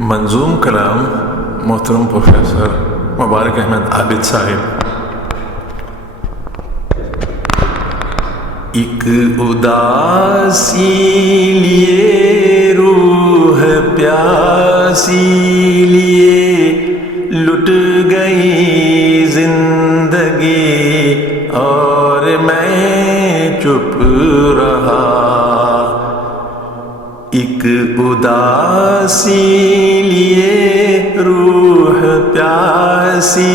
منظوم کلام محترم پروفیسر مبارک احمد عابد صاحب۔ ایک اداسی لیے روح پیاسی لیے لٹ گئی زندگی اور میں چپ رہا۔ ایک اداسی لیے روح پیاسی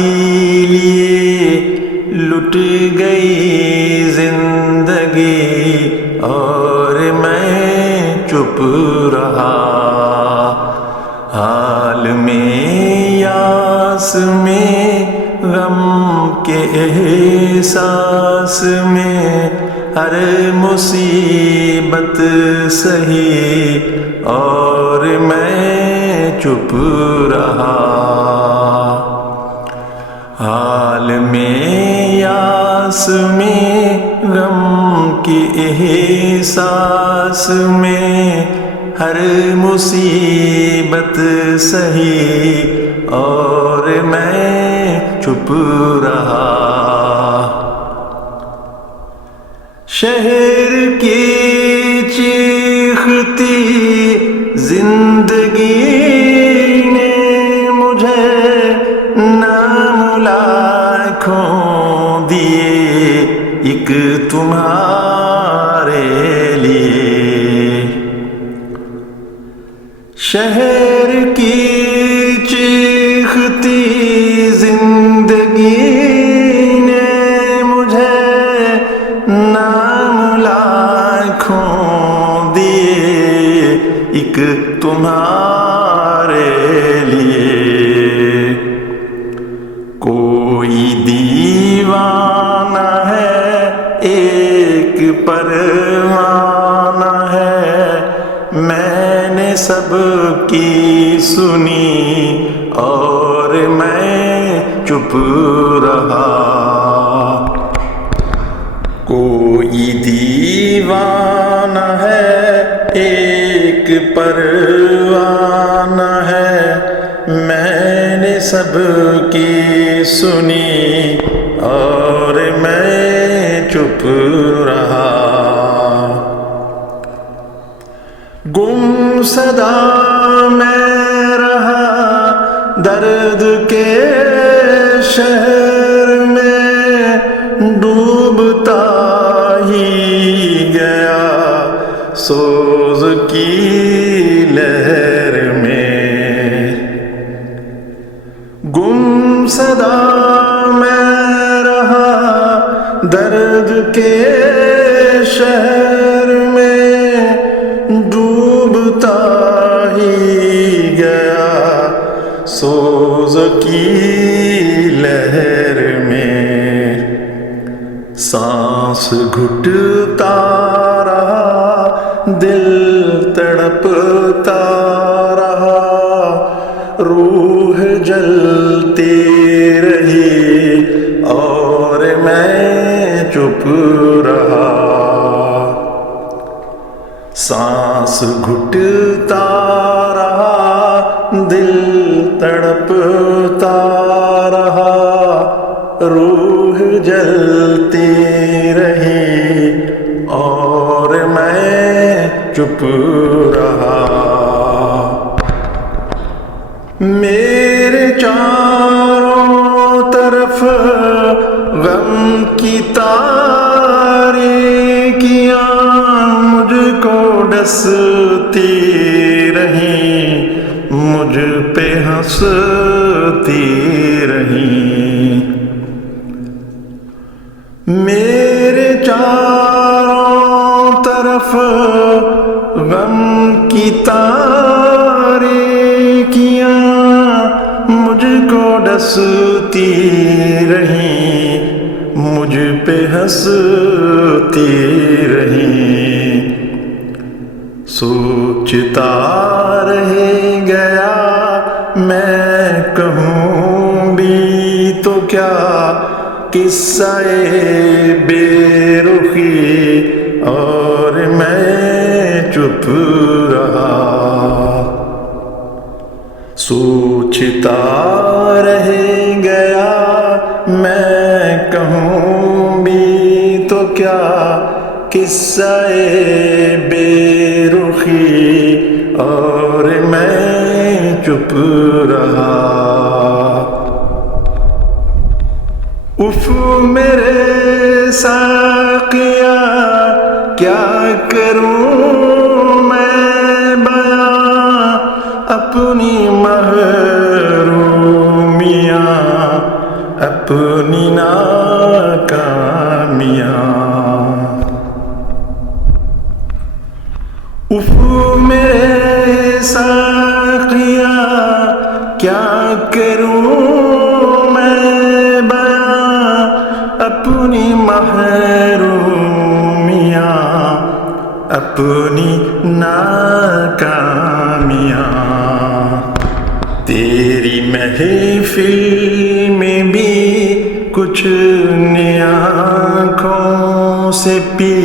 لیے لٹ گئی زندگی اور میں چپ رہا۔ حال میں یاس میں غم کے احساس میں ہر مصیبت سہی اور میں چپ رہا۔ حال میں یاس میں غم کے احساس میں ہر مصیبت سہی اور میں چپ رہا۔ شہر کی چیختی زندگی نے مجھے نام لاکھوں دیے ایک تمہارے لیے۔ شہر کی چیختی زندگی نے مجھے نام لاکھوں دیے ایک تمہارے لیے۔ کوئی دیوانہ ہے ایک پروانہ ہے، میں نے سب کی سنی اور میں چپ رہا۔ کوئی دیوانہ ہے ایک پروانہ ہے، میں نے سب کی سنی اور میں چپ رہا۔ گم صدا میں رہا درد کے شہر میں، ڈوبتا ہی گیا سوز کی لہر میں۔ گم صدا میں رہا درد کے شہر میں، ڈوبتا ہی گیا سوز کی لہر میں۔ سانس گھٹتا رہا دل تڑپتا رہا، روح جلتی رہی اور میں چپ رہا۔ سانس گھٹتا رہا دل تڑپتا رہا، روح جلتی رہی اور میں چپ رہا۔ میرے چاروں طرف غم کی تاریکیاں مجھ کو ڈستی رہیں، مجھ پہ ہنستی رہیں۔ میرے چاروں طرف غم کی تاریکیاں مجھ کو ڈستی رہیں، مجھ پہ ہنستی رہیں۔ سوچتا رہ گیا میں کہوں بھی تو کیا قصہ بے رخی اور میں چپ رہا۔ سوچتا رہ گیا میں کہوں بھی تو کیا قصہ بے رخی، اور میں چپ رہا۔ اف میرے ساقیا کیا کروں میں بیاں اپنی محرومیاں، اپنی ناکامیاں۔ اف میرے ساقیا کیا کروں میں بیاں اپنی محرومیاں، اپنی ناکامیاں۔ تیری محفل میں بھی کچھ نے آنکھوں سے پی،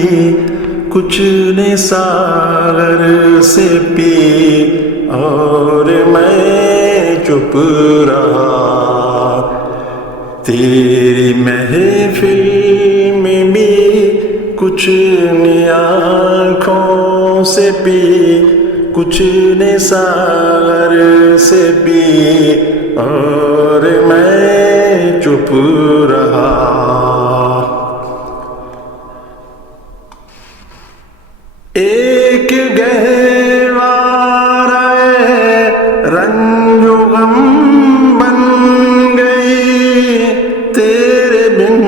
کچھ نے ساغر سے پی، اور میں چپ رہا۔ تیری محفل میں بھی کچھ نے آنکھوں سے پی، کچھ نے ساغر سے پی، اور میں چپ رہا۔ ایک گہوارہ رنج و غم بن گئی تیرے بن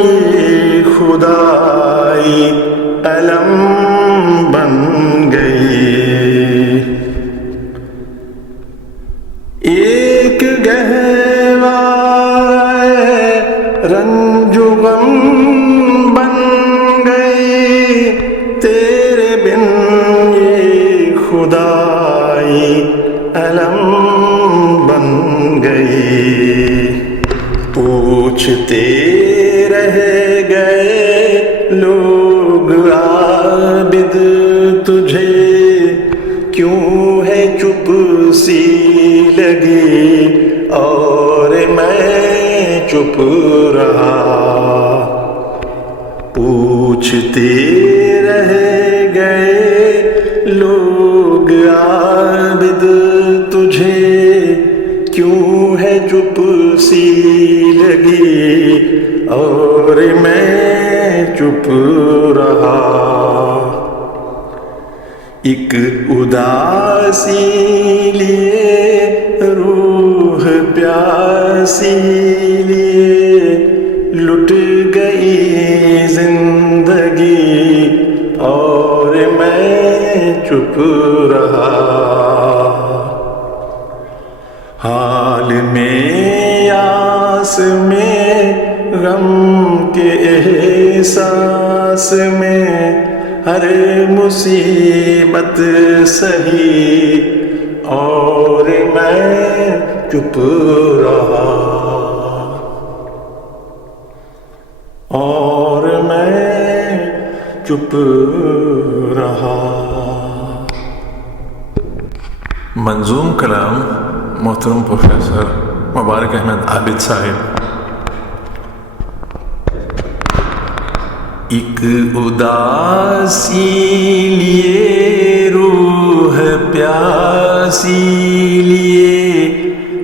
یہ خدائی علم بن گئی۔ ایک گہوارہ رنج و غم بن گئی تیرے بن یہ خدائی علم بن گئی۔ پوچھتے رہ گئے لوگ عابد تجھے، کیوں ہے چپ سی لگی، اور میں چپ رہا۔ پوچھتے رہ گئے لوگ عابد تجھے، کیوں ہے چپ سی لگی، اور میں چپ رہا۔ ایک اداسی لیے روح پیاسی لیے لٹ گئی زندگی، اور میں چپ رہا۔ حال میں یاس میں غم کے احساس میں ہر مصیبت سہی، اور میں چپ رہا، اور میں چپ رہا۔ منظوم کلام محترم پروفیسر مبارک احمد عابد صاحب۔ ایک اداسی لیے روح پیاسی لیے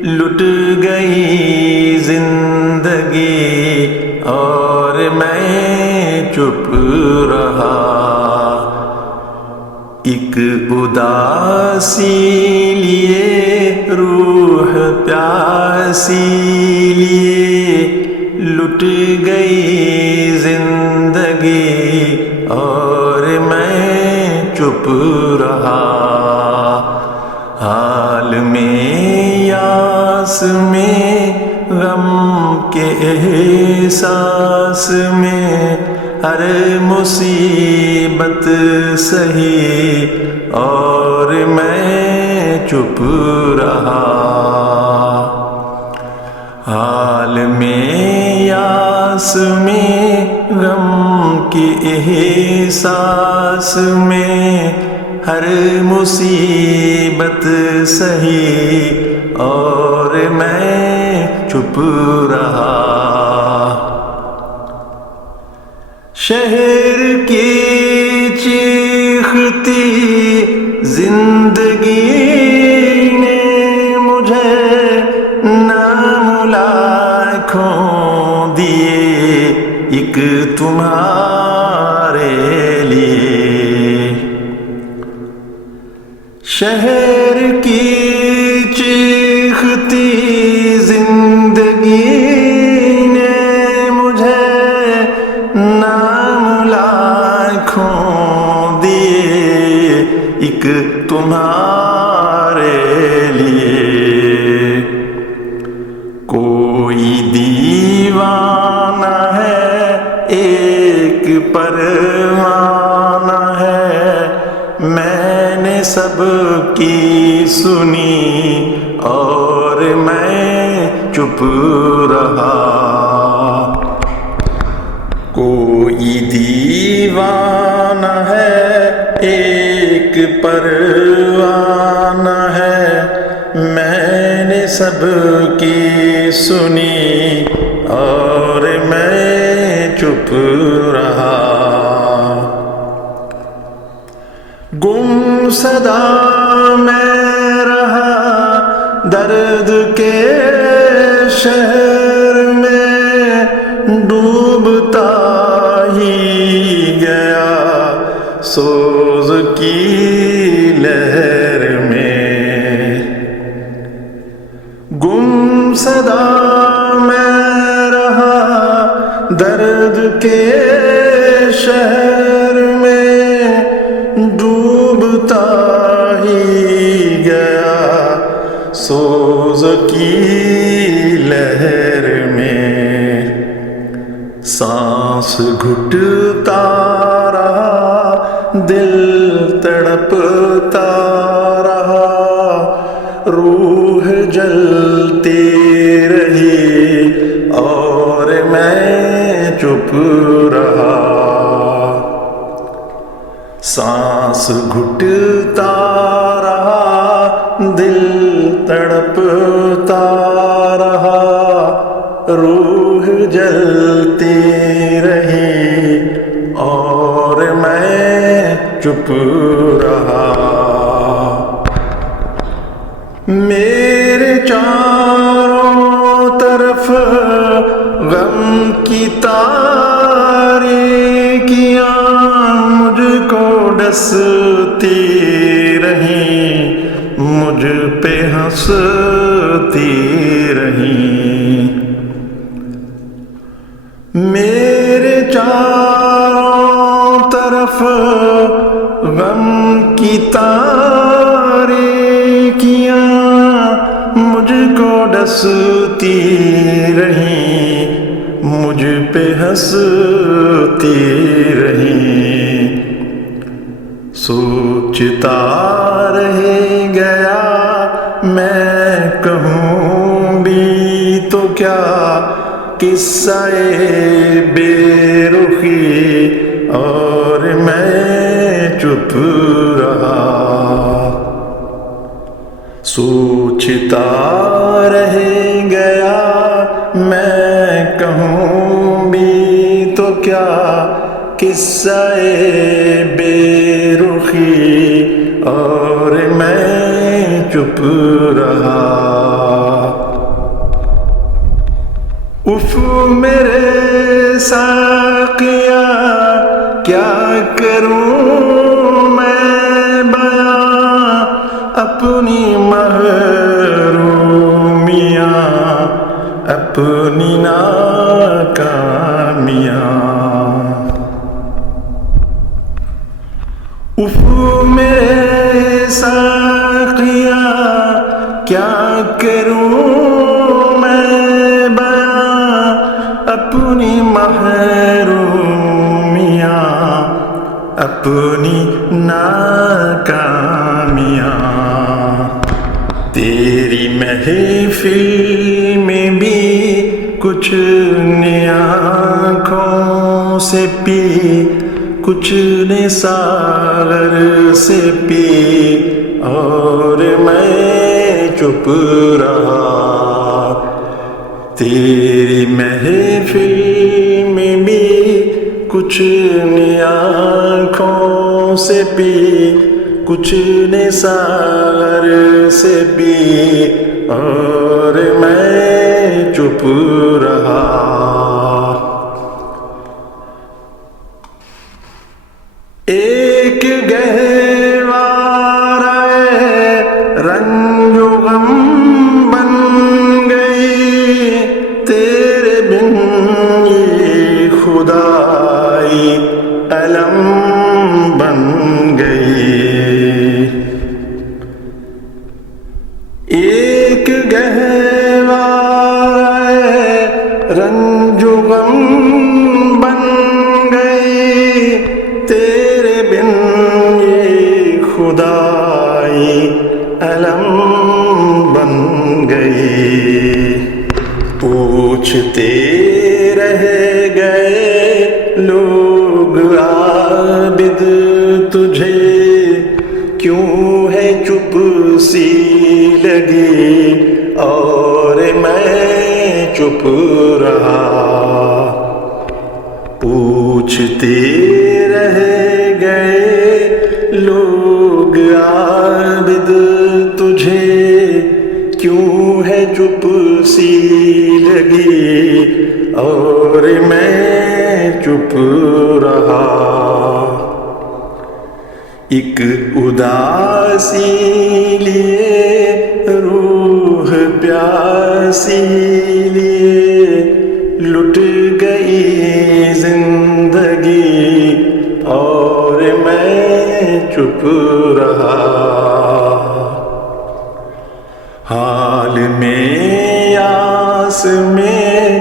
لٹ گئی زندگی، اور میں چپ رہا۔ ایک اداسی لیے روح پیاسی لیے لٹ گئی زندگی، اور میں چپ رہا۔ حال میں یاس میں غم کے احساس میں ہر مصیبت سہی، اور میں چپ رہا۔ حال میں یاس میں غم کے احساس میں ہر مصیبت سہی اور میں چپ رہا. شہر کی چیختی زندگی نے مجھے نام لاکھوں دیے ایک تمہارے لیے. شہر کی چیختی زندگی نے مجھے نام لاکھوں دیے ایک تمہارے لیے. کوئی دیوانہ ہے ایک پروانہ ہے میں نے سب کی سنی اور میں چپ رہا. کوئی دیوانہ ہے ایک پروانہ ہے میں نے سب کی سنی اور میں چپ رہا. گم صدا میں رہا درد کے شہر میں ڈوبتا ہی گیا سوز کی لہر میں. گم صدا میں رہا درد کے شہر میں ڈوبتا ہی گیا سوز کی لہر میں. سانس گھٹتا رہا دل تڑپتا رہا روح جلتی رہی اور میں چپ رہا. سانس گھٹتا رہا دل تڑپتا رہا روح جلتی رہی اور میں چپ رہا. میرے چاروں طرف غم کی تاریکیاں مجھ کو ڈستی رہیں مجھ پہ ہنستی رہیں. میرے چاروں طرف غم کی تاریکیاں مجھ کو ڈستی رہیں مجھ پہ ہنستی رہیں. سوچتا رہ گیا میں کہوں بھی تو کیا قصہ بے رخی اور میں چپ رہا. سوچتا رہ گیا میں کہوں بھی تو کیا قصہ بے رخی اور میں چپ رہا. اف میرے ساقیا کیا کروں میں بیاں اپنی محرومیاں اپنی ناکامیاں. اف میرے ساقیا کیا کروں میں بیاں اپنی محرومیاں اپنی ناکامیاں. تیری محفل میں بھی کچھ نے آنکھوں سے پی کچھ نے ساغر سے پی اور میں چپ رہا، تیری محفل میں بھی کچھ نے آنکھوں سے پی، کچھ نے ساغر سے پی اور میں چپ رہا۔ ایک گہوارہ رنج و غم بن گئی، تیرے بن یہ خدائی علم بن گئی۔ ایک گہوارہ رنج و غم بن گئی، تیرے بن یہ خدائی علم بن گئی۔ پوچھتے رہ گئے لوگ عابد تجھے، کیوں ہے چپ سی لگی اور میں چپ رہا۔ پوچھتے رہ گئے لوگ عابد تجھے، کیوں ہے چپ سی لگی اور میں چپ رہا۔ ایک اداسی لیے روح پیاسی لیے لٹ گئی زندگی اور میں چپ رہا۔ حال میں یاس میں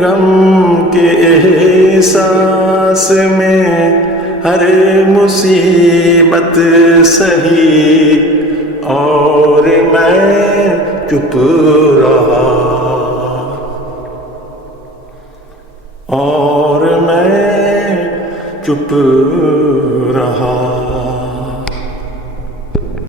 غم کے احساس میں ہر مصیبت سہی اور میں چپ رہا، اور میں چپ رہا۔